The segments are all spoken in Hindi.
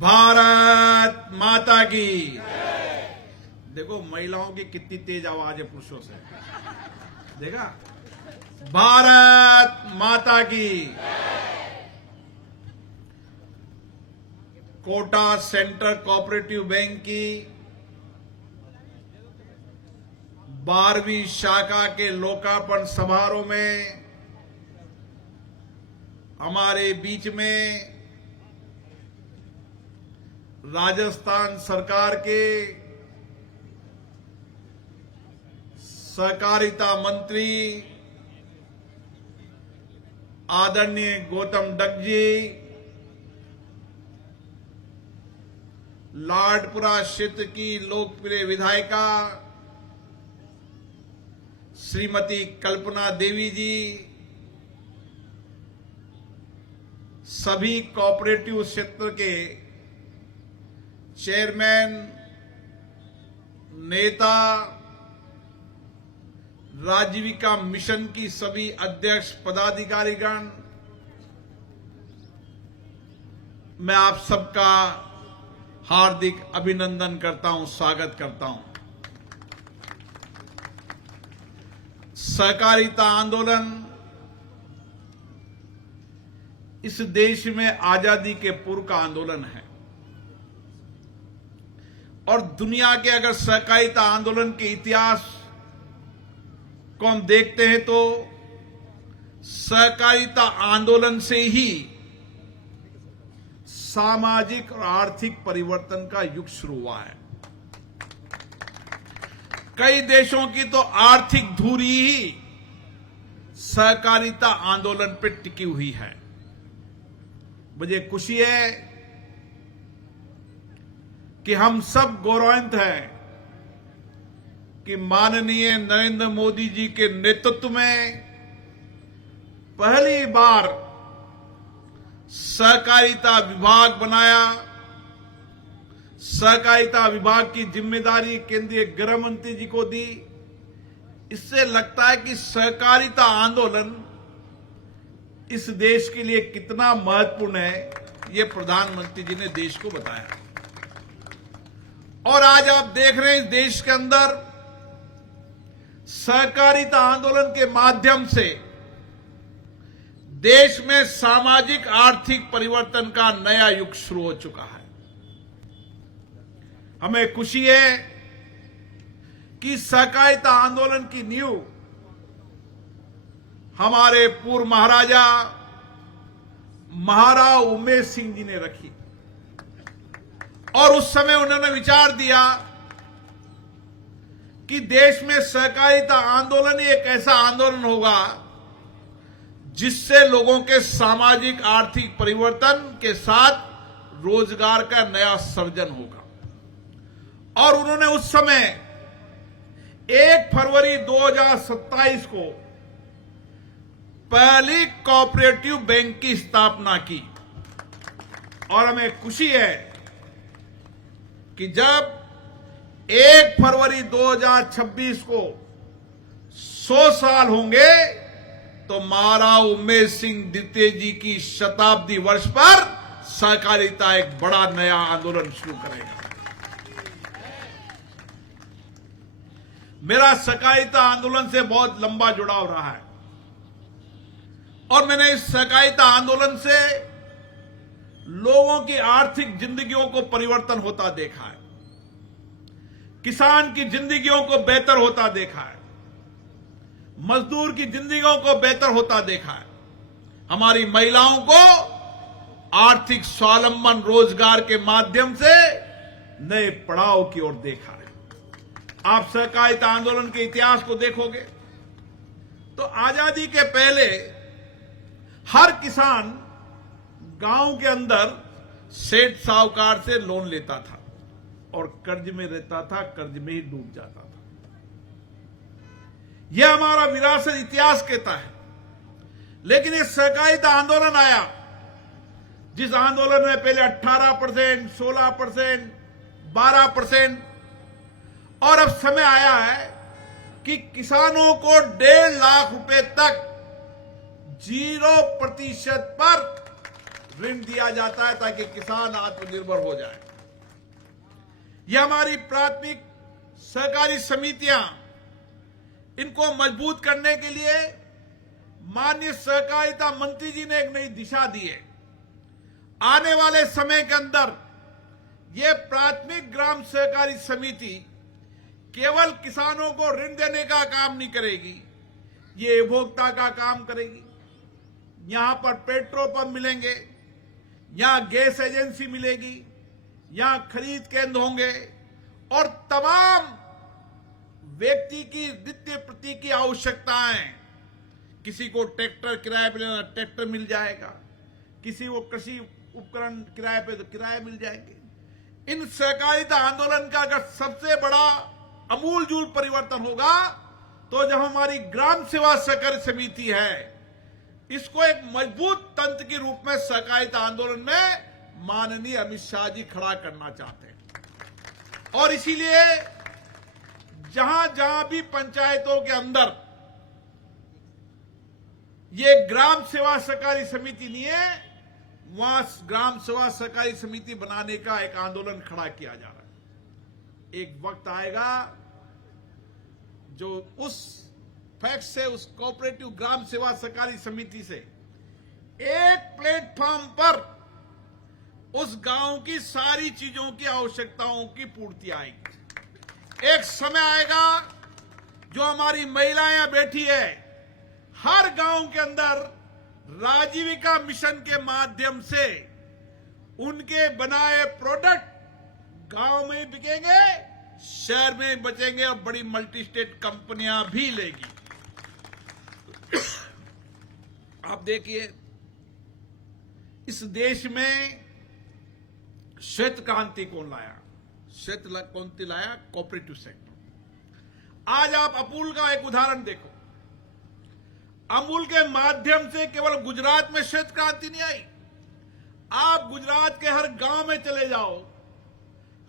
भारत माता की। देखो महिलाओं की कितनी तेज आवाज है पुरुषों से, देखा। भारत माता की। कोटा सेंट्रल कोऑपरेटिव बैंक की 12वीं शाखा के लोकार्पण समारोह में हमारे बीच में राजस्थान सरकार के सहकारिता मंत्री आदरणीय गौतम डग जी, लाडपुरा क्षेत्र की लोकप्रिय विधायिका श्रीमती कल्पना देवी जी, सभी कोऑपरेटिव क्षेत्र के चेयरमैन, नेता, राजीविका मिशन की सभी अध्यक्ष पदाधिकारीगण, मैं आप सबका हार्दिक अभिनंदन करता हूं, स्वागत करता हूं। सहकारिता आंदोलन इस देश में आजादी के पूर्व का आंदोलन है और दुनिया के अगर सहकारिता आंदोलन के इतिहास को हम देखते हैं तो सहकारिता आंदोलन से ही सामाजिक और आर्थिक परिवर्तन का युग शुरू हुआ है। कई देशों की तो आर्थिक धुरी ही सहकारिता आंदोलन पर टिकी हुई है। मुझे खुशी है कि हम सब गौरवान्वित हैं कि माननीय नरेंद्र मोदी जी के नेतृत्व में पहली बार सहकारिता विभाग बनाया। सहकारिता विभाग की जिम्मेदारी केंद्रीय गृह मंत्री जी को दी। इससे लगता है कि सहकारिता आंदोलन इस देश के लिए कितना महत्वपूर्ण है, यह प्रधानमंत्री जी ने देश को बताया। और आज आप देख रहे हैं इस देश के अंदर सहकारिता आंदोलन के माध्यम से देश में सामाजिक आर्थिक परिवर्तन का नया युग शुरू हो चुका है। हमें खुशी है कि सहकारिता आंदोलन की नींव हमारे पूर्व महाराजा महाराव उमेश सिंह जी ने रखी और उस समय उन्होंने विचार दिया कि देश में सहकारिता आंदोलन ही एक ऐसा आंदोलन होगा जिससे लोगों के सामाजिक आर्थिक परिवर्तन के साथ रोजगार का नया सृजन होगा। और उन्होंने उस समय 1 फरवरी 2027 को पहली कोऑपरेटिव बैंक की स्थापना की। और हमें खुशी है कि जब 1 फरवरी 2026 को 100 साल होंगे तो महाराव उमेश सिंह द्वितीय जी की शताब्दी वर्ष पर सहकारिता एक बड़ा नया आंदोलन शुरू करेगा। मेरा सहकारिता आंदोलन से बहुत लंबा जुड़ाव रहा है और मैंने इस सहकारिता आंदोलन से लोगों की आर्थिक जिंदगियों को परिवर्तन होता देखा है, किसान की जिंदगियों को बेहतर होता देखा है, मजदूर की जिंदगियों को बेहतर होता देखा है, हमारी महिलाओं को आर्थिक स्वावलंबन रोजगार के माध्यम से नए पड़ाव की ओर देखा है। आप सहकारिता आंदोलन के इतिहास को देखोगे तो आजादी के पहले हर किसान गांव के अंदर सेठ साहूकार से लोन लेता था और कर्ज में रहता था, कर्ज में ही डूब जाता था। यह हमारा विरासत इतिहास कहता है। लेकिन ये सहकारिता आंदोलन आया जिस आंदोलन में पहले 18%, 16%, 12% और अब समय आया है कि किसानों को 1.5 लाख रुपए तक 0% पर ऋण दिया जाता है ताकि किसान आत्मनिर्भर हो जाए। यह हमारी प्राथमिक सहकारी समितियां, इनको मजबूत करने के लिए माननीय सहकारिता मंत्री जी ने एक नई दिशा दी है। आने वाले समय के अंदर यह प्राथमिक ग्राम सहकारी समिति केवल किसानों को ऋण देने का काम नहीं करेगी, ये उपभोक्ता का काम करेगी। यहां पर पेट्रोल पंप मिलेंगे, यहां गैस एजेंसी मिलेगी, यहां खरीद केंद्र होंगे और तमाम व्यक्ति की नित्य प्रति की आवश्यकताएं, किसी को ट्रैक्टर किराए पे लेना ट्रैक्टर मिल जाएगा, किसी को कृषि उपकरण किराए पे तो किराए मिल जाएंगे। इन सहकारिता आंदोलन का अगर सबसे बड़ा अमूलजूल परिवर्तन होगा तो जब हमारी ग्राम सेवा सहकारी समिति है, इसको एक मजबूत तंत्र के रूप में सहकारिता आंदोलन में माननीय अमित शाह जी खड़ा करना चाहते हैं। और इसीलिए जहां जहां भी पंचायतों के अंदर ये ग्राम सेवा सहकारी समिति नहीं है, वहां ग्राम सेवा सहकारी समिति बनाने का एक आंदोलन खड़ा किया जा रहा है। एक वक्त आएगा जो उस फैक्ट से, उस कोऑपरेटिव ग्राम सेवा सहकारी समिति से एक प्लेटफॉर्म पर उस गांव की सारी चीजों की आवश्यकताओं की पूर्ति आएगी। एक समय आएगा जो हमारी महिलाएं बैठी है, हर गांव के अंदर राजीविका मिशन के माध्यम से उनके बनाए प्रोडक्ट गांव में बिकेंगे, शहर में बचेंगे और बड़ी मल्टी स्टेट कंपनियां भी लेगी। आप देखिए, इस देश में श्वेत क्रांति कौन लाया? श्वेत क्रांति लाया कोऑपरेटिव सेक्टर। आज आप अमूल का एक उदाहरण देखो। अमूल के माध्यम से केवल गुजरात में श्वेत क्रांति नहीं आई। आप गुजरात के हर गांव में चले जाओ,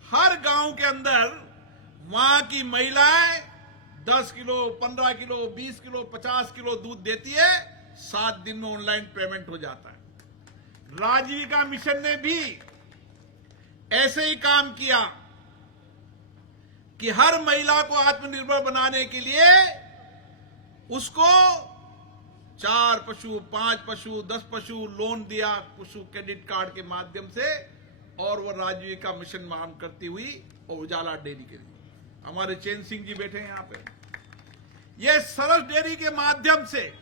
हर गांव के अंदर वहां की महिलाएं 10 किलो, 15 किलो, 20 किलो, 50 किलो दूध देती है, 7 दिन में ऑनलाइन पेमेंट हो जाता है। राजीविका मिशन ने भी ऐसे ही काम किया कि हर महिला को आत्मनिर्भर बनाने के लिए उसको 4 पशु, 5 पशु, 10 पशु लोन दिया पशु क्रेडिट कार्ड के माध्यम से, और वो राजीविका मिशन में काम करती हुई और उजाला डेयरी के लिए। हमारे चैन सिंह जी बैठे हैं यहां पे। ये सरस डेयरी के माध्यम से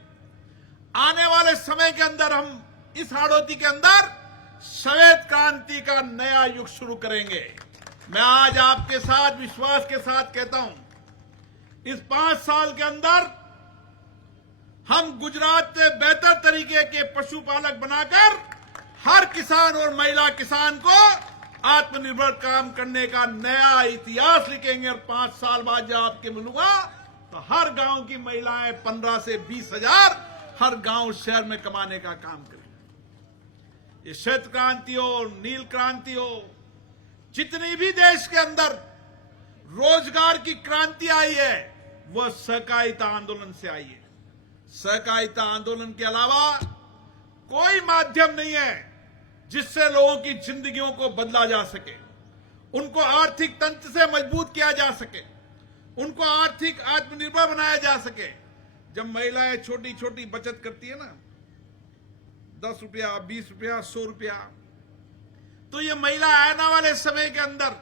आने वाले समय के अंदर हम इस हाड़ौती के अंदर श्वेत क्रांति का नया युग शुरू करेंगे। मैं आज आपके साथ विश्वास के साथ कहता हूं, इस 5 साल के अंदर हम गुजरात से बेहतर तरीके के पशुपालक बनाकर हर किसान और महिला किसान को आत्मनिर्भर काम करने का नया इतिहास लिखेंगे। और 5 साल बाद जब आपके मिलूंगा तो हर गांव की महिलाएं 15 से 20 हजार हर गांव शहर में कमाने का काम करेंगे। ये श्वेत क्रांति हो, नील क्रांति हो, जितनी भी देश के अंदर रोजगार की क्रांति आई है वह सहकारिता आंदोलन से आई है। सहकारिता आंदोलन के अलावा कोई माध्यम नहीं है जिससे लोगों की जिंदगियों को बदला जा सके, उनको आर्थिक तंत्र से मजबूत किया जा सके, उनको आर्थिक आत्मनिर्भर बनाया जा सके। जब महिलाएं छोटी छोटी बचत करती है ना, 10 रुपया, 20 रुपया, 100 रुपया, तो ये महिला आने वाले समय के अंदर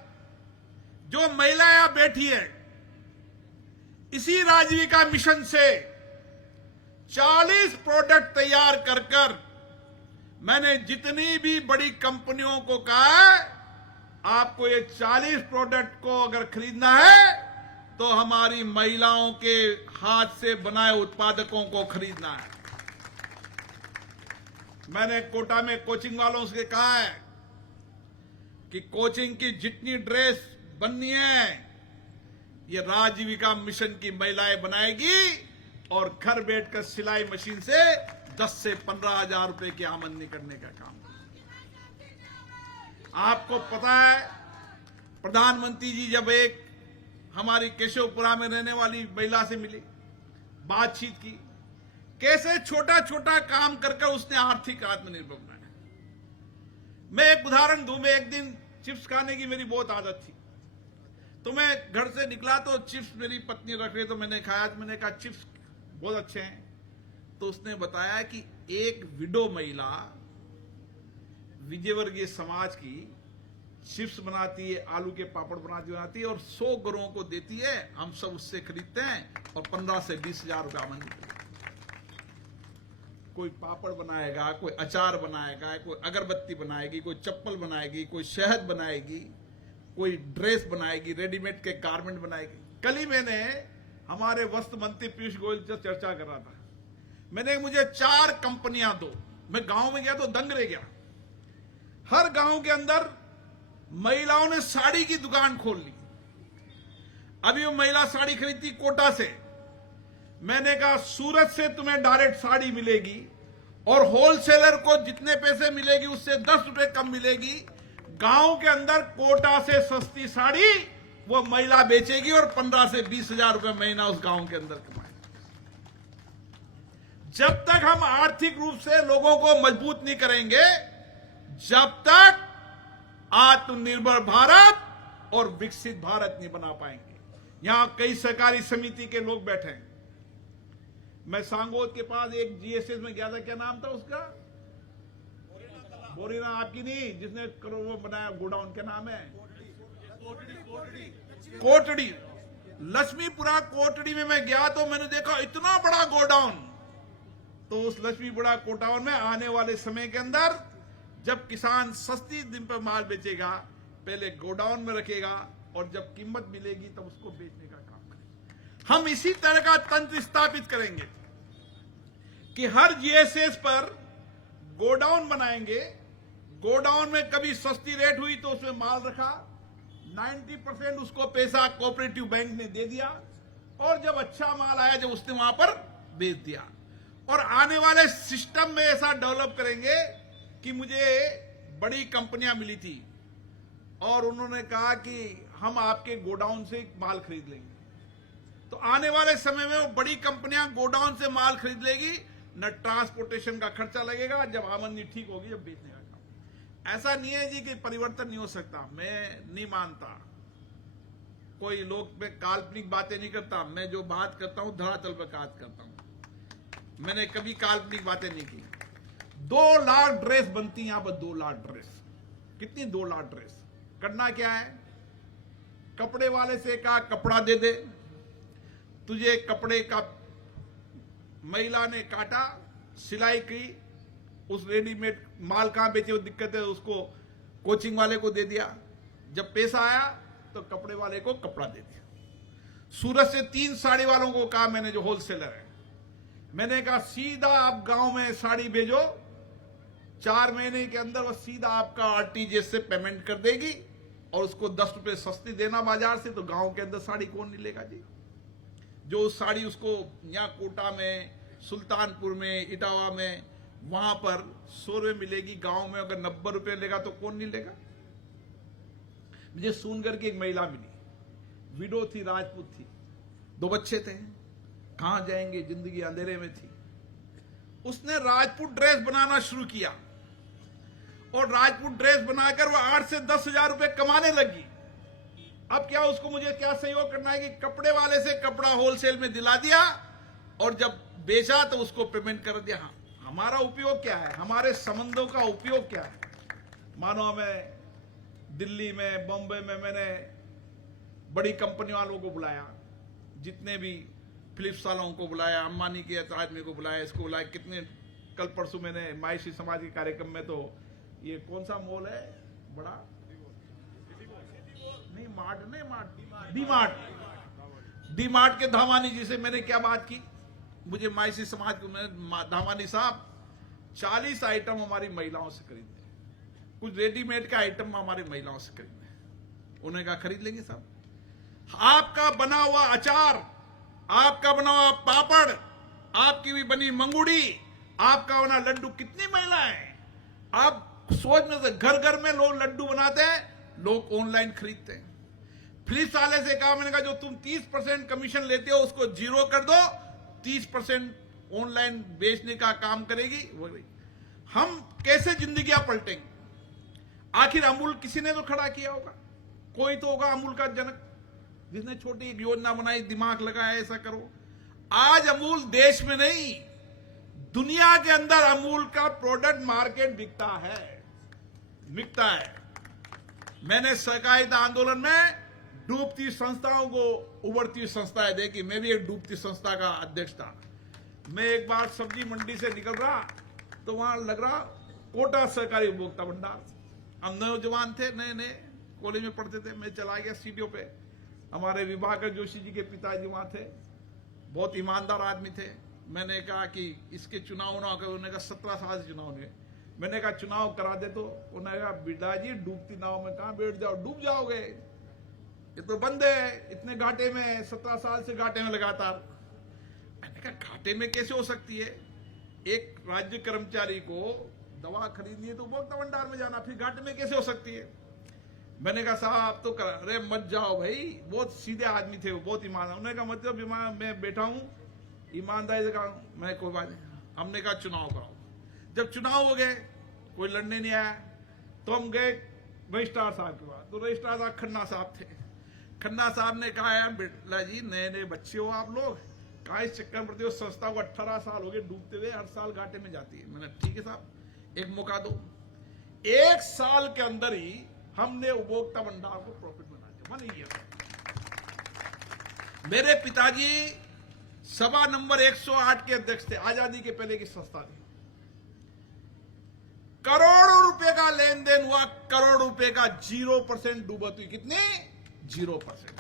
जो महिला यहां बैठी है, इसी राजीविका मिशन से 40 प्रोडक्ट तैयार कर कर मैंने जितनी भी बड़ी कंपनियों को कहा है, आपको ये 40 प्रोडक्ट को अगर खरीदना है तो हमारी महिलाओं के हाथ से बनाए उत्पादकों को खरीदना है। मैंने कोटा में कोचिंग वालों से कहा है कि कोचिंग की जितनी ड्रेस बननी है ये राजीविका मिशन की महिलाएं बनाएगी और घर बैठकर सिलाई मशीन से 10 से 15 हजार रुपए की आमदनी करने का काम। आपको पता है, प्रधानमंत्री जी जब एक हमारी केशवपुरा में रहने वाली महिला से मिली, बातचीत की, कैसे छोटा छोटा काम कर उसने आर्थिक आत्मनिर्भर बनाया। मैं एक उदाहरण दूं, मैं एक दिन चिप्स खाने की मेरी बहुत आदत थी, तो मैं घर से निकला तो चिप्स मेरी पत्नी रख रही, तो मैंने खाया। आज मैंने कहा चिप्स बहुत अच्छे हैं, तो उसने बताया कि एक विडो महिला विजयवर्गीय समाज की चिप्स बनाती है, आलू के पापड़ बनाती है और 100 घरों को देती है। हम सब उससे खरीदते हैं और 15 से 20 हजार रुपया आमदनी करते हैं। कोई पापड़ बनाएगा, कोई अचार बनाएगा, कोई अगरबत्ती बनाएगी, कोई चप्पल बनाएगी, कोई शहद बनाएगी, कोई ड्रेस बनाएगी, रेडीमेड के गारमेंट बनाएगी। कल ही मैंने हमारे वस्त्र मंत्री पीयूष गोयल से चर्चा कर रहा था, मैंने मुझे 4 कंपनियां दो। मैं गांव में गया तो दंग रह गया। हर गांव के अंदर महिलाओं ने साड़ी की दुकान खोल ली। अभी वो महिला साड़ी खरीदती कोटा से, मैंने कहा सूरत से तुम्हें डायरेक्ट साड़ी मिलेगी और होलसेलर को जितने पैसे मिलेगी उससे 10 रुपए कम मिलेगी। गांव के अंदर कोटा से सस्ती साड़ी वो महिला बेचेगी और 15 से 20 हजार रुपए महीना उस गांव के अंदर कमाएगी। जब तक हम आर्थिक रूप से लोगों को मजबूत नहीं करेंगे, जब तक आत्मनिर्भर भारत और विकसित भारत नहीं बना पाएंगे। यहां कई सहकारी समिति के लोग बैठे हैं। मैं सांगोद के पास एक जीएसएस में गया था, क्या नाम था उसका? बोरीना आपकी नहीं, जिसने करोड़ों बनाया गोडाउन, क्या नाम है? कोटड़ी। लक्ष्मीपुरा कोटड़ी में मैं गया तो मैंने देखा इतना बड़ा गोडाउन। तो उस लक्ष्मीपुरा गोडाउन में आने वाले समय के अंदर जब किसान सस्ती दिन पर माल बेचेगा, पहले गोडाउन में रखेगा और जब कीमत मिलेगी तब उसको बेचने का काम करेगा। हम इसी तरह का तंत्र स्थापित करेंगे कि हर जीएसएस पर गोडाउन बनाएंगे। गोडाउन में कभी सस्ती रेट हुई तो उसमें माल रखा, 90% उसको पैसा कोऑपरेटिव बैंक ने दे दिया और जब अच्छा माल आया जब उसने वहां पर बेच दिया। और आने वाले सिस्टम में ऐसा डेवलप करेंगे कि मुझे बड़ी कंपनियां मिली थी और उन्होंने कहा कि हम आपके गोडाउन से माल खरीद लेंगे। तो आने वाले समय में वो बड़ी कंपनियां गोडाउन से माल खरीद लेगी, न ट्रांसपोर्टेशन का खर्चा लगेगा, जब आमदनी ठीक होगी जब बेचने का काम। ऐसा नहीं है जी कि परिवर्तन नहीं हो सकता, मैं नहीं मानता। कोई लोग में काल्पनिक बातें नहीं करता, मैं जो बात करता हूं धरातल पर बात करता हूं। मैंने कभी काल्पनिक बातें नहीं की। 2 लाख ड्रेस बनती है यहां पर, 2 लाख ड्रेस। कितनी? 2 लाख ड्रेस। करना क्या है? कपड़े वाले से कहा कपड़ा दे दे, तुझे कपड़े का महिला ने काटा, सिलाई की, उस रेडीमेड माल कहां बेचे वो दिक्कत है, उसको कोचिंग वाले को दे दिया। जब पैसा आया तो कपड़े वाले को कपड़ा दे दिया। सूरत से 3 साड़ी वालों को कहा मैंने, जो होलसेलर है, मैंने कहा सीधा आप गांव में साड़ी भेजो, 4 महीने के अंदर वो सीधा आपका आरटीजीएस से पेमेंट कर देगी और उसको 10 रुपए सस्ती देना बाजार से। तो गांव के अंदर साड़ी कौन नहीं लेगा जी? जो साड़ी उसको यहाँ कोटा में, सुल्तानपुर में, इटावा में, वहां पर 100 रुपए मिलेगी, गांव में अगर 90 रुपए लेगा तो कौन नहीं लेगा? मुझे सोनगढ़ की एक महिला मिली, विडो थी, राजपूत थी, 2 बच्चे थे, कहां जाएंगे, जिंदगी अंधेरे में थी। उसने राजपूत ड्रेस बनाना शुरू किया और राजपूत ड्रेस बनाकर वो 8 से 10 हजार रुपए कमाने लगी। अब क्या उसको मुझे क्या सहयोग करना है कि कपड़े वाले से कपड़ा होलसेल में दिला दिया और जब बेचा तो उसको पेमेंट कर दिया। हाँ, हमारा उपयोग क्या है? हमारे संबंधों का उपयोग क्या है? मानो हमें दिल्ली में, बॉम्बे में मैंने बड़ी कंपनी वालों को बुलाया, जितने भी फिलिप्स वालों को बुलाया, अंबानी के आदमी को बुलाया, इसको बुलाया। कितने कल परसों मैंने मायसी समाज के कार्यक्रम में, तो ये कौन सा मॉल है बड़ा? नहीं, मार्ट नहीं, डी मार्ट के धामानी जी से मैंने क्या बात की। मुझे मायसी समाज को, धामानी साहब 40 आइटम हमारी महिलाओं से खरीदे, कुछ रेडीमेड का आइटम हमारी महिलाओं से खरीदे। उन्होंने कहा खरीद लेंगे साहब। आपका बना हुआ अचार, आपका बना हुआ पापड़, आपकी भी बनी मंगूड़ी, आपका बना लड्डू, कितनी महिलाएं आप सोच में से, घर घर में लोग लड्डू बनाते हैं, लोग ऑनलाइन खरीदते हैं। फिलिप्स वाले से कहा, मैंने कहा जो तुम 30% कमीशन लेते हो उसको 0 कर दो, 30% ऑनलाइन बेचने का काम करेगी। हम कैसे जिंदगियां पलटेंगे? आखिर अमूल किसी ने तो खड़ा किया होगा, कोई तो होगा अमूल का जनक जिसने छोटी एक योजना बनाई, दिमाग लगाया ऐसा करो। आज अमूल देश में नहीं, दुनिया के अंदर अमूल का प्रोडक्ट मार्केट बिकता है। मैंने सहकारिता आंदोलन में डूबती संस्थाओं को उभरती हुई संस्थाएं देखी। मैं भी एक डूबती संस्था का अध्यक्ष था। मैं एक बार सब्जी मंडी से निकल रहा तो वहां लग रहा कोटा सहकारी उपभोक्ता भंडार। हम नौजवान थे, नए कॉलेज में पढ़ते थे। मैं चला गया सीडीओ पे, हमारे विभाकर जोशी जी के पिताजी वहां थे, बहुत ईमानदार आदमी थे। मैंने कहा कि इसके चुनाव ना कर, उन्होंने कहा 17 साल से चुनाव नहीं। मैंने कहा चुनाव करा दे तो उन्होंने कहा बेटा जी डूबती नाव में कहां बैठ जाओ, डूब जाओगे, ये तो बंद है, इतने घाटे में 17 साल से घाटे में लगातार। मैंने कहा घाटे में कैसे हो सकती है, एक राज्य कर्मचारी को दवा खरीदनी है तो उपभोक्ता भंडार में जाना, फिर घाटे में कैसे हो सकती है। मैंने कहा साहब तो अरे मत जाओ भाई, बहुत सीधे आदमी थे वो, बहुत ईमानदार। उन्होंने कहा मतलब मैं बैठा हूं ईमानदारी से कहा, मैं कोई बात नहीं। हमने कहा चुनाव कराओ। जब चुनाव हो गए, कोई लड़ने नहीं आया तो हम गए रजिस्ट्रार साहब के पास। तो रजिस्ट्रार साहब खन्ना साहब थे। खन्ना साहब ने कहा यार बेटा जी नए बच्चे हो आप लोग, कहा इस चक्कर में उस संस्था को 18 साल हो गए डूबते हुए, हर साल घाटे में जाती है। मैंने ठीक है साहब, एक मौका दो। 1 साल के अंदर ही हमने उपभोक्ता भंडार को प्रॉफिट बना दिया, 1 ईयर। मेरे पिताजी सभा नंबर 108 के अध्यक्ष थे, आजादी के पहले की संस्था थी। करोड़ों रुपए का लेन देन हुआ, करोड़ रुपए का 0% डूबत हुई। कितने? 0%।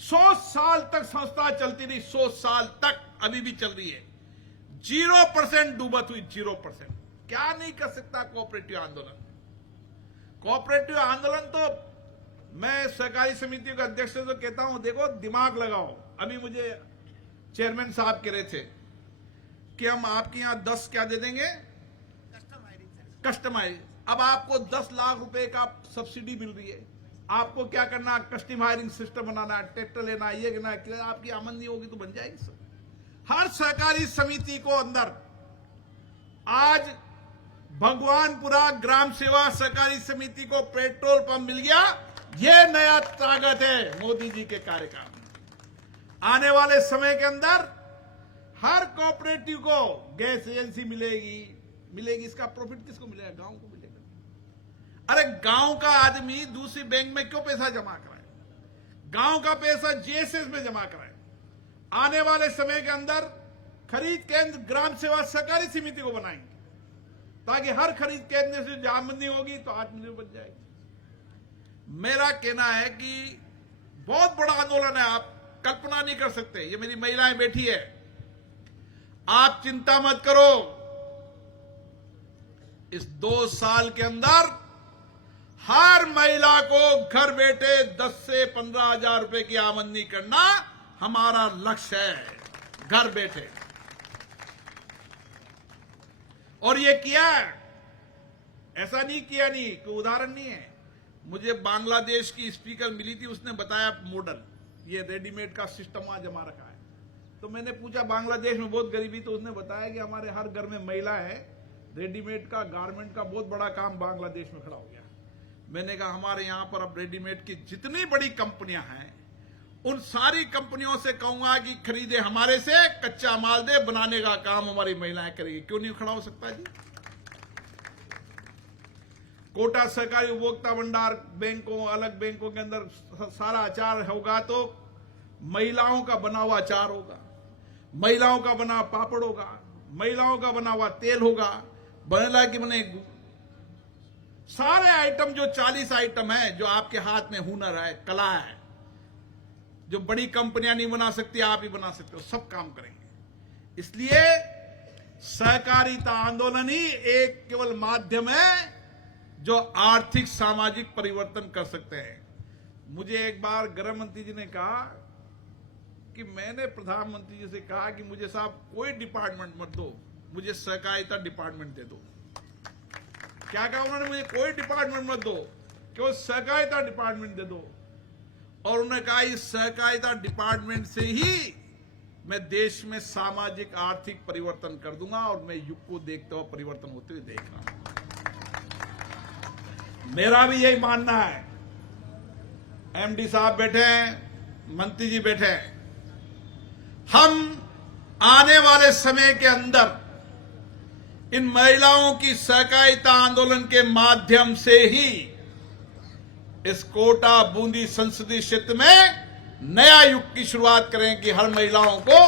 100 साल तक संस्था चलती रही, 100 साल तक, अभी भी चल रही है। 0% डूबत हुई, 0%। क्या नहीं कर सकता कोऑपरेटिव आंदोलन। कोऑपरेटिव आंदोलन तो मैं सहकारी समितियों के अध्यक्ष से तो कहता हूं, देखो दिमाग लगाओ। अभी मुझे चेयरमैन साहब कह रहे थे कि हम आपके यहां 10 क्या दे देंगे, कस्टमाइज। अब आपको 10 लाख रुपए का सब्सिडी मिल रही है, आपको क्या करना, कस्टम हायरिंग सिस्टम बनाना है, ट्रैक्टर लेना है, ये करना है। आपकी आमदनी होगी तो बन जाएगी सब। हर सहकारी समिति को अंदर आज भगवानपुरा ग्राम सेवा सहकारी समिति को पेट्रोल पंप मिल गया। यह नया ताकत है मोदी जी के कार्यकाल में। आने वाले समय के अंदर हर कोऑपरेटिव को गैस एजेंसी मिलेगी। इसका प्रॉफिट किसको मिलेगा? गांव को मिलेगा। अरे गांव का आदमी दूसरी बैंक में क्यों पैसा जमा कराए? गांव का पैसा जीएसएस में जमा कराए। आने वाले समय के अंदर खरीद केंद्र ग्राम सेवा सहकारी समिति को बनाएंगे, ताकि हर खरीद केंद्र से जो आमदनी होगी तो आत्मनिर्भर बन जाएगी। मेरा कहना है कि बहुत बड़ा आंदोलन है, आप कल्पना नहीं कर सकते। ये मेरी महिलाएं बैठी है, आप चिंता मत करो। इस 2 साल के अंदर हर महिला को घर बैठे 10 से 15 हजार रुपए की आमदनी करना हमारा लक्ष्य है, घर बैठे। और ये किया, ऐसा नहीं किया, नहीं कोई उदाहरण नहीं है। मुझे बांग्लादेश की स्पीकर मिली थी, उसने बताया मॉडल, ये रेडीमेड का सिस्टम वहां जमा रखा है। तो मैंने पूछा बांग्लादेश में बहुत गरीबी, तो उसने बताया कि हमारे हर घर में महिला है, रेडीमेड का गारमेंट का बहुत बड़ा काम बांग्लादेश में खड़ा हो गया। मैंने कहा हमारे यहां पर अब रेडीमेड की जितनी बड़ी कंपनियां हैं, उन सारी कंपनियों से कहूंगा कि खरीदे हमारे से, कच्चा माल दे, बनाने का काम हमारी महिलाएं करेगी। क्यों नहीं खड़ा हो सकता जी? कोटा सहकारी उपभोक्ता भंडार बैंकों, अलग बैंकों के अंदर सारा अचार होगा तो महिलाओं का बना हुआ अचार होगा, महिलाओं का बना पापड़ होगा, महिलाओं का बना हुआ तेल होगा, बनेला की बने सारे आइटम, जो 40 आइटम है, जो आपके हाथ में हुनर है, कला है, जो बड़ी कंपनियां नहीं बना सकती, आप ही बना सकते हो, सब काम करेंगे। इसलिए सहकारिता आंदोलन ही एक केवल माध्यम है जो आर्थिक सामाजिक परिवर्तन कर सकते हैं। मुझे एक बार गृह मंत्री जी ने कहा कि मैंने प्रधानमंत्री जी से कहा कि मुझे साहब कोई डिपार्टमेंट मत दो, मुझे सहकारिता डिपार्टमेंट दे दो। क्या कहा उन्होंने? मुझे कोई डिपार्टमेंट मत दो, केवल सहकारिता डिपार्टमेंट दे दो। और उन्होंने कहा इस सहकारिता डिपार्टमेंट से ही मैं देश में सामाजिक आर्थिक परिवर्तन कर दूंगा, और मैं युग को देखते हुए परिवर्तन होते हुए देख रहा हूं। मेरा भी यही मानना है। एमडी साहब बैठे हैं, मंत्री जी बैठे हैं, हम आने वाले समय के अंदर इन महिलाओं की सहकारिता आंदोलन के माध्यम से ही इस कोटा बूंदी संसदीय क्षेत्र में नया युग की शुरुआत करें कि हर महिलाओं को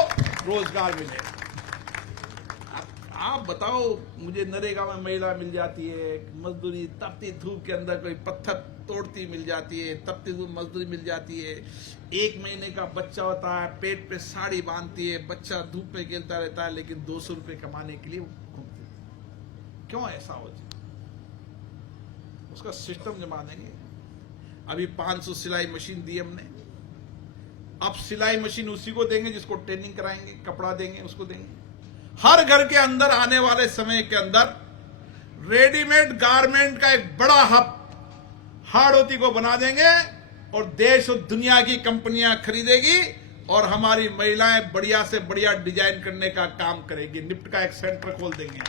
रोजगार मिले। आप बताओ, मुझे नरेगा में महिला मिल जाती है, मजदूरी तपती धूप के अंदर कोई पत्थर तोड़ती मिल जाती है, तपती धूप मजदूरी मिल जाती है, 1 महीने का बच्चा होता है, पेट पे साड़ी बांधती है, बच्चा धूप में खेलता रहता है, लेकिन 200 रुपए कमाने के लिए घूमती है। क्यों ऐसा हो जाए? उसका सिस्टम जमा देंगे। अभी 500 सिलाई मशीन दी हमने, अब सिलाई मशीन उसी को देंगे जिसको ट्रेनिंग कराएंगे, कपड़ा देंगे उसको देंगे। हर घर के अंदर आने वाले समय के अंदर रेडीमेड गारमेंट का एक बड़ा हब हाड़ौती को बना देंगे और देश और दुनिया की कंपनियां खरीदेगी और हमारी महिलाएं बढ़िया से बढ़िया डिजाइन करने का काम करेगी। निफ्ट का एक सेंटर खोल देंगे।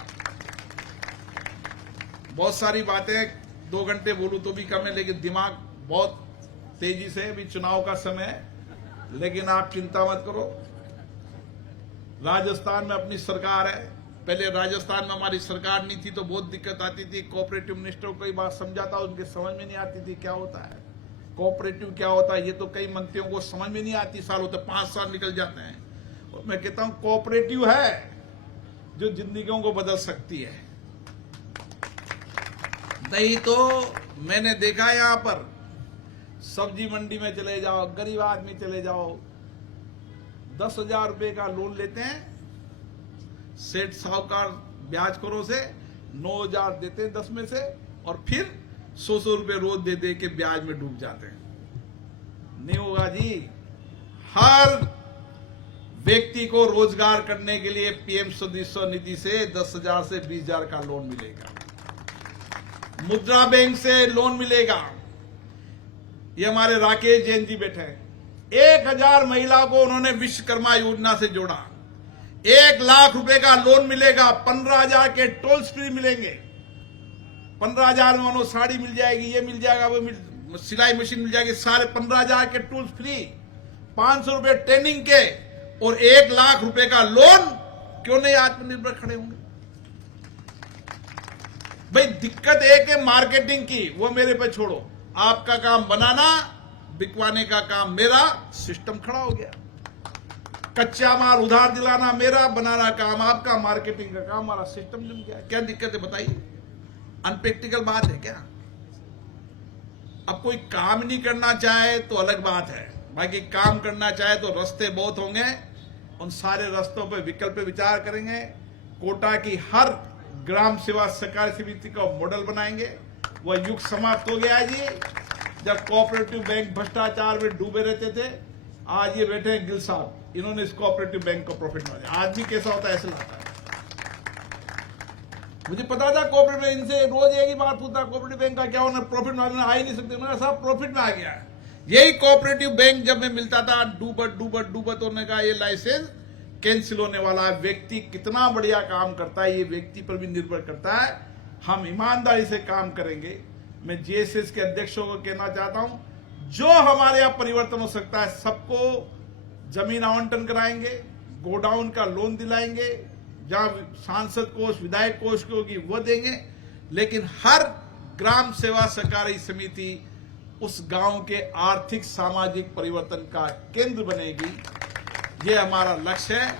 बहुत सारी बातें 2 घंटे बोलूं तो भी कम है, लेकिन दिमाग बहुत तेजी से, अभी चुनाव का समय है, लेकिन आप चिंता मत करो। राजस्थान में अपनी सरकार है। पहले राजस्थान में हमारी सरकार नहीं थी तो बहुत दिक्कत आती थी। कोऑपरेटिव मिनिस्टर को कई बात समझाता, उनके समझ में नहीं आती थी क्या होता है कोऑपरेटिव, क्या होता है। ये तो कई मंत्रियों को समझ में नहीं आती, साल होते 5 साल निकल जाते हैं। और मैं कहता हूं कोऑपरेटिव है जो जिंदगियों को बदल सकती है। नहीं तो मैंने देखा यहां पर सब्जी मंडी में चले जाओ, गरीब आदमी चले जाओ, 10,000 रुपए का लोन लेते हैं, सेठ साहूकार ब्याज करो से 9,000 देते हैं 10 में से, और फिर 100 रुपए रोज दे दे के ब्याज में डूब जाते हैं। नहीं होगा जी। हर व्यक्ति को रोजगार करने के लिए पीएम स्वनिधि निधि से 10,000 से 20,000 का लोन मिलेगा, मुद्रा बैंक से लोन मिलेगा। ये हमारे राकेश जैन जी बैठे हैं, 1,000 महिला को उन्होंने विश्वकर्मा योजना से जोड़ा, 1 लाख रुपए का लोन मिलेगा, 15,000 के टोल्स फ्री मिलेंगे। 15,000 में उन्होंने साड़ी मिल जाएगी, ये मिल जाएगा, वो सिलाई मशीन मिल जाएगी, सारे 15,000 के टूल्स फ्री, 500 रुपए ट्रेनिंग के और 1 लाख रुपए का लोन। क्यों नहीं आत्मनिर्भर खड़े होंगे भाई? दिक्कत एक है मार्केटिंग की, वो मेरे पे छोड़ो। आपका काम बनाना, बिकवाने का काम मेरा, सिस्टम खड़ा हो गया। कच्चा माल उधार दिलाना मेरा, बनाना काम आपका, मार्केटिंग का काम हमारा, सिस्टम जम गया। क्या दिक्कत है बताइए? अनप्रैक्टिकल बात है क्या? अब कोई काम नहीं करना चाहे तो अलग बात है, बाकी काम करना चाहे तो रास्ते बहुत होंगे। उन सारे रास्तों पर विकल्प विचार करेंगे। कोटा की हर ग्राम सेवा सहकारी समिति का मॉडल बनाएंगे। वह युग समाप्त हो गया है जी, जब कोऑपरेटिव बैंक भ्रष्टाचार में डूबे रहते थे। आज ये बैठे हैं गिल साहब, इन्होंने इस कोऑपरेटिव बैंक को प्रॉफिट में लाया। आदमी कैसा होता है ऐसे लाता है। मुझे पता था कोऑपरेटिव बैंक, इनसे रोज एक ही बात पूछता, कोऑपरेटिव बैंक का क्या होना, प्रॉफिट में आ ही नहीं सकते। मैंने साहब प्रॉफिट में आ गया है। यही कोऑपरेटिव बैंक जब मैं मिलता था, डूबत होने का ये लाइसेंस कैंसिल होने वाला है। व्यक्ति कितना बढ़िया काम करता है ये व्यक्ति पर भी निर्भर करता है। हम ईमानदारी से काम करेंगे। मैं जीएसएस के अध्यक्षों को कहना चाहता हूं, जो हमारे यहां परिवर्तन हो सकता है, सबको जमीन आवंटन कराएंगे, गोडाउन का लोन दिलाएंगे, जहां सांसद कोष विधायक कोष की होगी वो देंगे, लेकिन हर ग्राम सेवा सहकारी समिति उस गांव के आर्थिक सामाजिक परिवर्तन का केंद्र बनेगी। ये हमारा लक्ष्य है।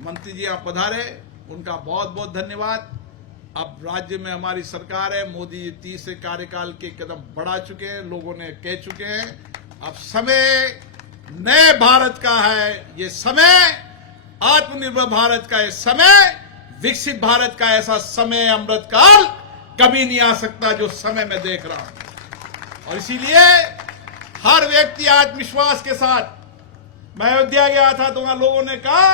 मंत्री जी आप पधारे, उनका बहुत बहुत धन्यवाद। अब राज्य में हमारी सरकार है, मोदी जी 30 कार्यकाल के कदम बढ़ा चुके हैं, लोगों ने कह चुके हैं। अब समय नए भारत का है, ये समय आत्मनिर्भर भारत का, ये समय विकसित भारत का। ऐसा समय अमृतकाल कभी नहीं आ सकता जो समय मैं देख रहा हूं। और इसीलिए हर व्यक्ति आत्मविश्वास के साथ, मैं अयोध्या गया था तो वहां लोगों ने कहा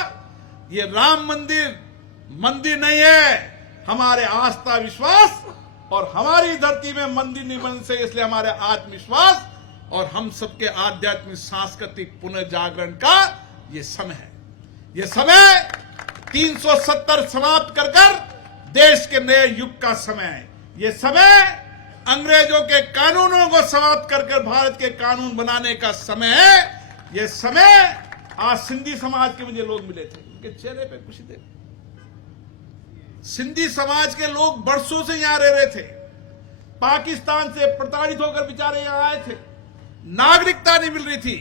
ये राम मंदिर नहीं है, हमारे आस्था विश्वास, और हमारी धरती में मंदिर नहीं बन सके, इसलिए हमारे आत्मविश्वास और हम सबके आध्यात्मिक सांस्कृतिक पुनर्जागरण का ये समय है। ये समय 370 समाप्त कर देश के नए युग का समय है। ये समय अंग्रेजों के कानूनों को समाप्त कर भारत के कानून बनाने का समय है। यह समय आज सिंधी समाज के मुझे लोग मिले थे, उनके चेहरे पे खुशी देख। सिंधी समाज के लोग बरसों से यहां रह रहे थे, पाकिस्तान से प्रताड़ित होकर बेचारे यहां आए थे, नागरिकता नहीं मिल रही थी।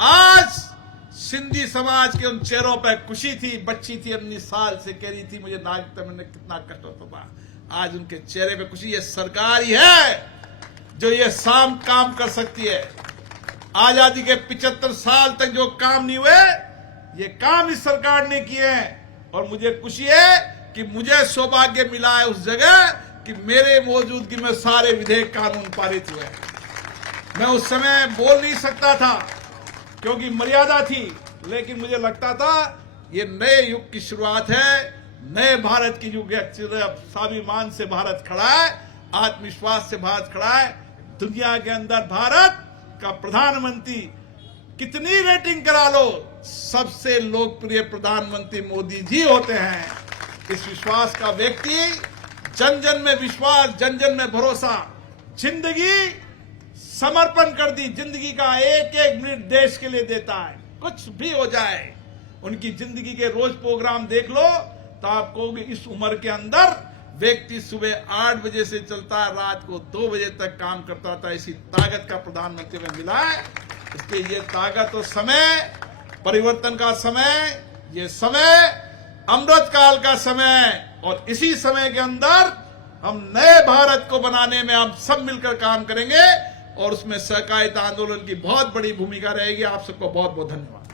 आज सिंधी समाज के उन चेहरों पर खुशी थी। बच्ची थी 19 साल से, कह रही थी मुझे नागरिकता मिलने कितना कष्ट होता था, आज उनके चेहरे पे खुशी। ये सरकार ही है जो ये शाम काम कर सकती है। आजादी के 75 साल तक जो काम नहीं हुए, ये काम इस सरकार ने किए हैं। और मुझे खुशी है कि मुझे सौभाग्य मिला है उस जगह कि मेरे मौजूदगी में सारे विधेयक कानून पारित हुए। मैं उस समय बोल नहीं सकता था क्योंकि मर्यादा थी, लेकिन मुझे लगता था ये नए युग की शुरुआत है, नए भारत की युग है। स्वाभिमान से भारत खड़ा है, आत्मविश्वास से भारत खड़ा है। दुनिया के अंदर भारत का प्रधानमंत्री कितनी रेटिंग करा लो, सबसे लोकप्रिय प्रधानमंत्री मोदी जी होते हैं। इस विश्वास का व्यक्ति जन जन में विश्वास, जन जन में भरोसा, जिंदगी समर्पण कर दी, जिंदगी का एक एक मिनट देश के लिए देता है। कुछ भी हो जाए, उनकी जिंदगी के रोज प्रोग्राम देख लो तो आप कहोगे इस उम्र के अंदर व्यक्ति सुबह 8 बजे से चलता है, रात को 2 बजे तक काम करता था। इसी ताकत का प्रधानमंत्री में मिला है। इसलिए ये ताकत और समय, परिवर्तन का समय, ये समय अमृत काल का समय, और इसी समय के अंदर हम नए भारत को बनाने में हम सब मिलकर काम करेंगे और उसमें सहकारिता आंदोलन की बहुत बड़ी भूमिका रहेगी। आप सबको बहुत बहुत धन्यवाद।